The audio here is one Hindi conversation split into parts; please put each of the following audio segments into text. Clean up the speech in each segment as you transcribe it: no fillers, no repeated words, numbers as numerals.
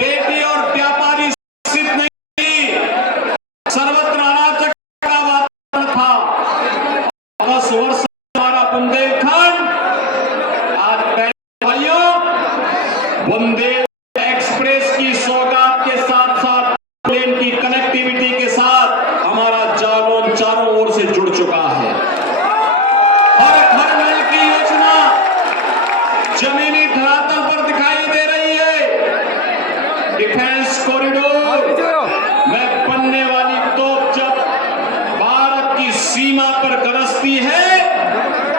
बेटी और व्यापारी सुरक्षित नहीं थी, सर्वत्र अराजक का वातावरण था। 10 वर्ष हमारा बुंदेलखंड आज भाइयों बुंदेल एक्सप्रेस की सौगात के साथ साथ प्लेन की कनेक्टिविटी के साथ हमारा जालौन चारों ओर से जुड़ चुका है। हर घर नल की योजना जमीनी धरातल पर दिखाई दे रही है। डिफेंस कॉरिडोर में बनने वाली तोप जब भारत की सीमा पर गरजती है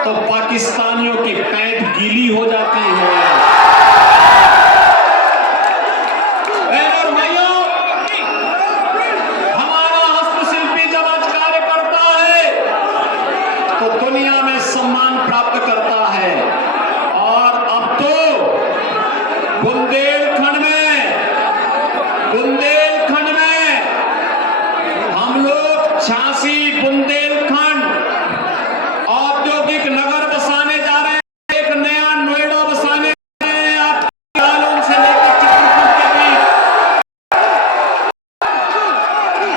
तो पाकिस्तानियों की पैंट गीली हो जाती है। हमारा हस्तशिल्पी जब आज कार्य करता है तो दुनिया में सम्मान प्राप्त करता है। और अब तो बुंदेलखंड में हम लोग झांसी बुंदेलखंड औद्योगिक नगर बसाने जा रहे हैं। एक नया नोएडा बसाने जा रहे हैं। आप जालौन से लेकर चित्रकूट के बीच।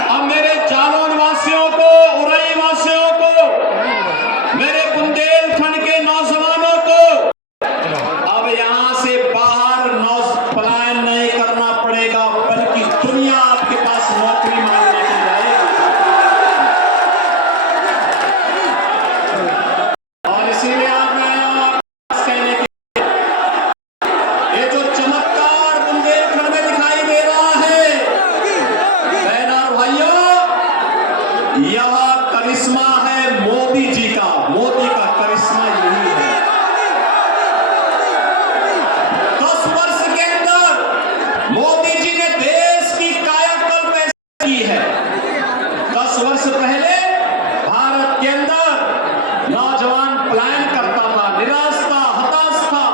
अब मेरे जालौन वासियों को, उरई वासियों को, मेरे बुंदेलखंड के नौजवानों को अब यहां से बाहर पलायन नहीं करना पड़ेगा, बल्कि दुनिया आपके पास नौकरी मांगने की जाएगी। और इसीलिए आज मैं कहने की ये जो चमत्कार बुंदेलखंड में दिखाई दे रहा है, बहनों और भाइयों, यह करिश्मा है मोदी जी का। मोदी का करिश्मा यही है। 10 वर्ष के अंदर मोदी जी ने देश की कायाकल्प ऐसी की है। 10 वर्ष पहले भारत के अंदर नौजवान पलायन करता था, निराश था, हताश था,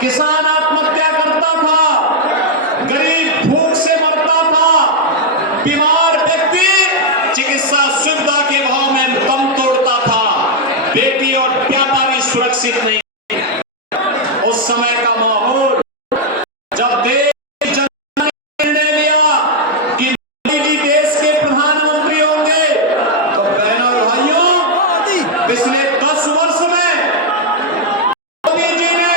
किसान आत्महत्या करता था, गरीब भूख से मरता था, बीमार व्यक्ति चिकित्सा सुविधा के भाव में दम तोड़ता था, बेटी और व्यापारी सुरक्षित नहीं। उस समय का माहौल जब देश जनता ने निर्णय लिया कि मोदी जी देश के प्रधानमंत्री होंगे, तो बहनों और भाइयों, पिछले 10 वर्ष में मोदी जी ने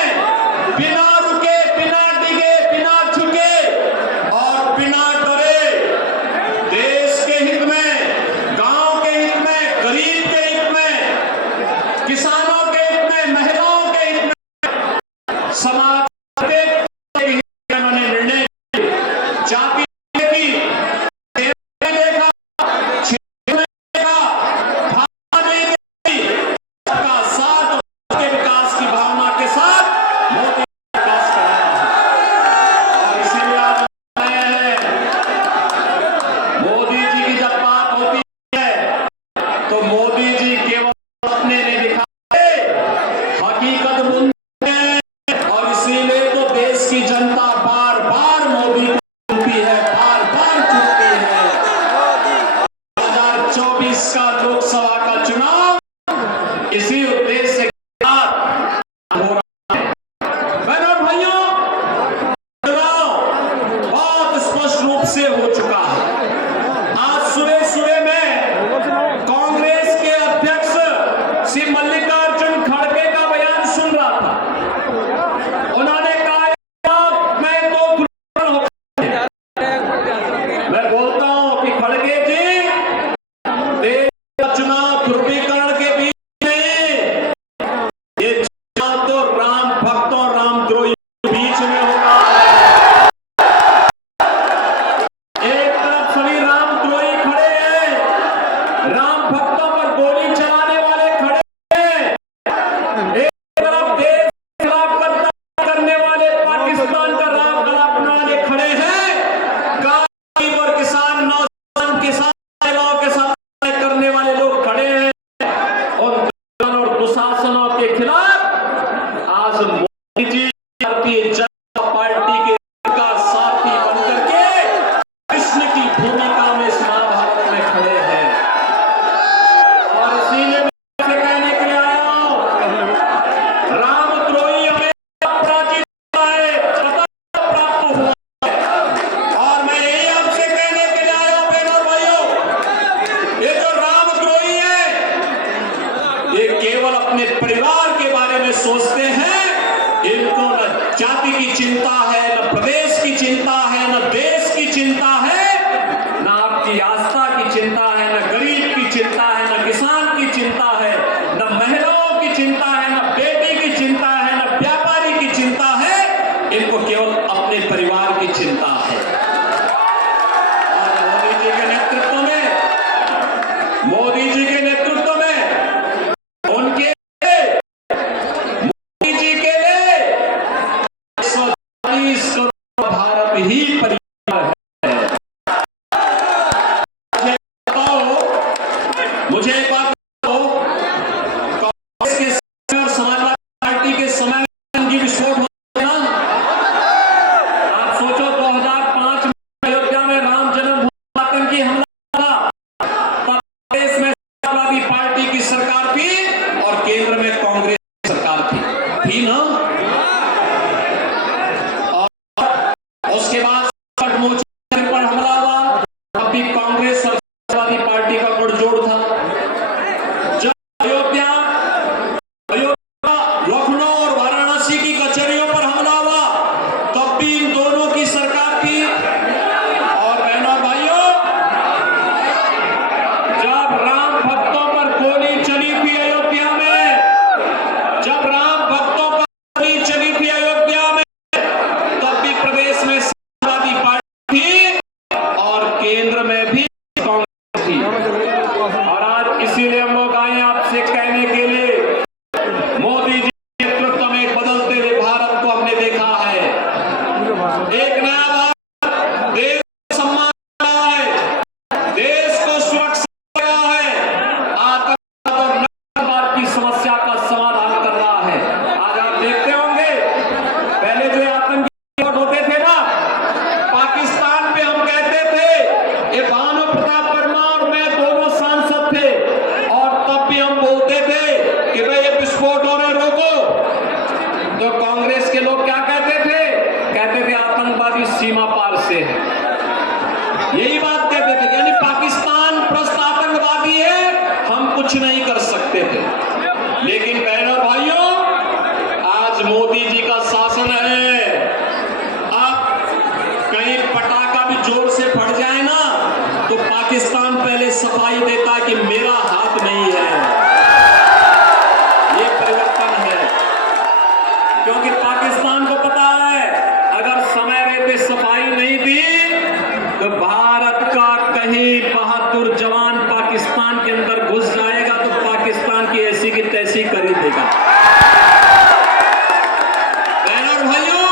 बिना रुके, बिना डिगे, बिना झुके और बिना डरे देश के हित में, गांव के हित में, गरीब के हित में, किसानों के हित में, महिलाओं के हित में, समाज के हित में उन्होंने निर्णय जाति की देखा, क्षेत्र में देखा, भावना नहीं देखी, सबका साथ और सबके विकास की भावना के साथ मोदी विकास कर रहा है। और इसीलिए आप मोदी जी की जब बात होती है तो मोदी जी केवल अपने ने दिखाए, हकीकत बुनते हैं। और इसीलिए तो देश की जनता बार बार मोदी को चुनती है, बार बार चुनती है। 2024 का लोकसभा का चुनाव इसी उद्देश्य के साथ हो रहा है। बहनों और भाइयों, चुनाव बहुत स्पष्ट रूप से हो चुका है। आज सुबह में कांग्रेस के अध्यक्ष श्री मल्लिकार्जुन खड़गे का बयान सुन रहा था। उन्होंने कहा मैं तो ध्रुवीकरण हो गया। मैं बोलता हूं कि खड़गे जी, देश का चुनाव ध्रुवीकरण के बीच में, ये चुनाव तो राम भक्तों, रामद्रोहियों के बीच में होगा। प्रदेश की चिंता है, न देश की चिंता है, न आपकी आस्था की चिंता है, न गरीब की चिंता है, न किसान की चिंता है, न महिलाओं की चिंता है, न बेटी की चिंता है, न व्यापारी की चिंता है। इनको केवल अपने परिवार की चिंता है। मोदी जी के नेतृत्व में, मोदी जी के नेतृत्व में, उनके मोदी जी के लिए 140 करोड़ भारत ही परिवार है। मुझे एक बात बताओ, कांग्रेस के समय और समाजवादी पार्टी के समय में की विस्फोट होता ना। आप सोचो 2005 में अयोध्या में राम जन्मभूमि आतंकी हमला था, तब देश में समाजवादी पार्टी की सरकार थी और केंद्र में कांग्रेस की सरकार थी ना। और उसके बाद संकट मोचन पर हमला हुआ, तब भी कांग्रेस और समाजवादी पार्टी का गठजोड़ था। जब अयोध्या, लखनऊ और वाराणसी की कचहरियों पर हमला हुआ, तब भी इन दोनों की सरकार थी। और बहनों भाइयों, जब राम भक्तों पर गोली चली थी अयोध्या में, जब राम भक्तों पर गोली चली थी अयोध्या में, तब भी प्रदेश में समाजवादी पार्टी थी और केंद्र में भी कांग्रेस थी। और आज इसीलिए हम लोग आए आपसे कहने के लिए, मोदी जी के नेतृत्व में बदलते हुए भारत को हमने देखा है। एक नया भारत, देश को सम्मान मिला है, देश को सुरक्षा मिला है, आतंकवाद और नक्सलवाद की समस्या का समाधान कर रहा है। आज आप देखते होंगे, पहले जो आतंकी वोट होते थे ना, पाकिस्तान पे हम कहते थे, ये भानु प्रताप वर्मा और मैं दोनों सांसद थे, और तब भी हम बोलते थे कि भाई ये विस्फोट हो रहे, रोको। तो कांग्रेस के लोग क्या कहते थे? कहते थे आतंकवादी सीमा पार से है। यही बात कहते थे, यानी पाकिस्तान प्रस्त आतंकवादी है, हम कुछ नहीं कर सकते थे। लेकिन बहनों भाइयों, आज मोदी जी का शासन है। अब कहीं पटाखा भी जोर से फट जाए ना, तो पाकिस्तान पहले सफाई देता है कि मेरा हाथ नहीं है। ये परिवर्तन है, क्योंकि पाकिस्तान को पता है अगर समय रहते सफाई नहीं दी तो भारत का कहीं बहादुर जवान पाकिस्तान के अंदर घुस जाएगा तो पाकिस्तान की ऐसी की तैसी कर ही देगा। बहनों भाइयों,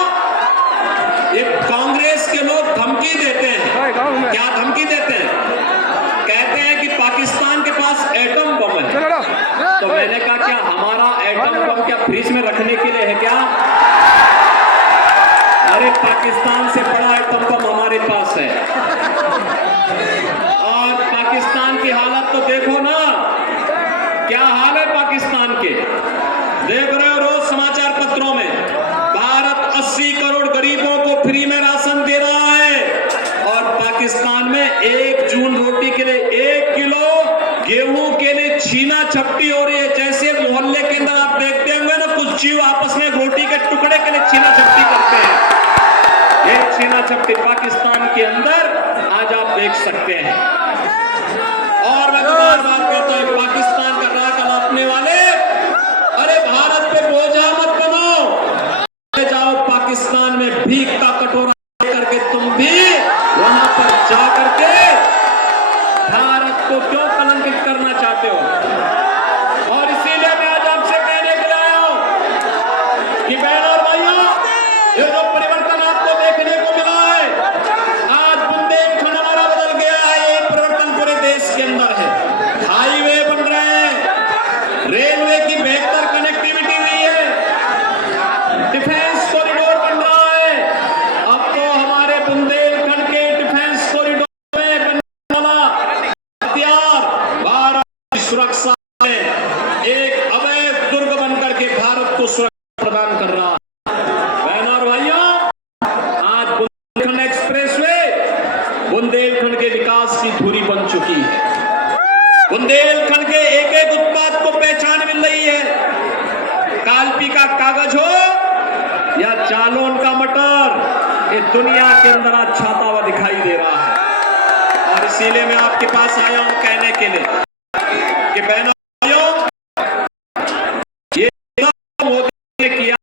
ये कांग्रेस के लोग धमकी देते हैं। क्या धमकी देते हैं? कहते हैं कि पाकिस्तान के पास एटम बम है। तो मैंने कहा क्या हमारा एटम बम क्या फ्रिज में रखने के लिए है क्या? अरे पाकिस्तान से बड़ा एटम बम हमारे पास है। और पाकिस्तान की हालत तो देखो ना, क्या हाल है पाकिस्तान के। देख रहे हो रोज समाचार पत्रों में, भारत 80 करोड़ गरीबों को फ्री में राशन दे रहा है, और पाकिस्तान में 1 जून रोटी के लिए 1 किलो गेहूं के लिए छीना झपटी हो रही है। जैसे मोहल्ले के अंदर आप देखते होंगे ना, कुछ जीव आपस में रोटी के टुकड़े के लिए छीना झपटी करते हैं। ये छीना झपटी पाकिस्तान के अंदर आज आप देख सकते हैं। और मैं बार बार कहता हूं, पाकिस्तान का राग अलापने वाले, अरे भारत पे बोझा मत बनो। जाओ पाकिस्तान में भीख का कटोरा करके तुम भी वहां पर जा करके भारत को क्यों कलंकित करना चाहते हो। और इसीलिए मैं आज आपसे कहने के लिए आया हूं कि बहनों और भाइयों, ये जो परिवर्तन आपको देखने को मिला है, आज बुंदेलखंड हमारा बदल गया है। ये परिवर्तन पूरे देश के अंदर है। हाईवे बन रहे हैं, रेलवे की बेहतर कनेक्टिविटी हुई है, डिफेंस कॉरिडोर बन रहा है। अब तो हमारे बुंदेलखंड के डिफेंस कॉरिडोर में बनने वाला हथियार भारत की सुरक्षा में एक अवैध दुर्ग बनकर के भारत को सुरक्षा प्रदान कर रहा है। बहनों और भाइयों, आज बुंदेलखंड एक्सप्रेसवे बुंदेलखंड के विकास की धुरी बन चुकी है। बुंदेलखंड के एक एक उत्पाद को पहचान मिल रही है। कालपी का कागज हो या जालौन का मटर, ये दुनिया के अंदर आज छाता हुआ दिखाई दे रहा है। और इसीलिए मैं आपके पास आया हूं कहने के लिए कि बहनों, ये मोदी ने किया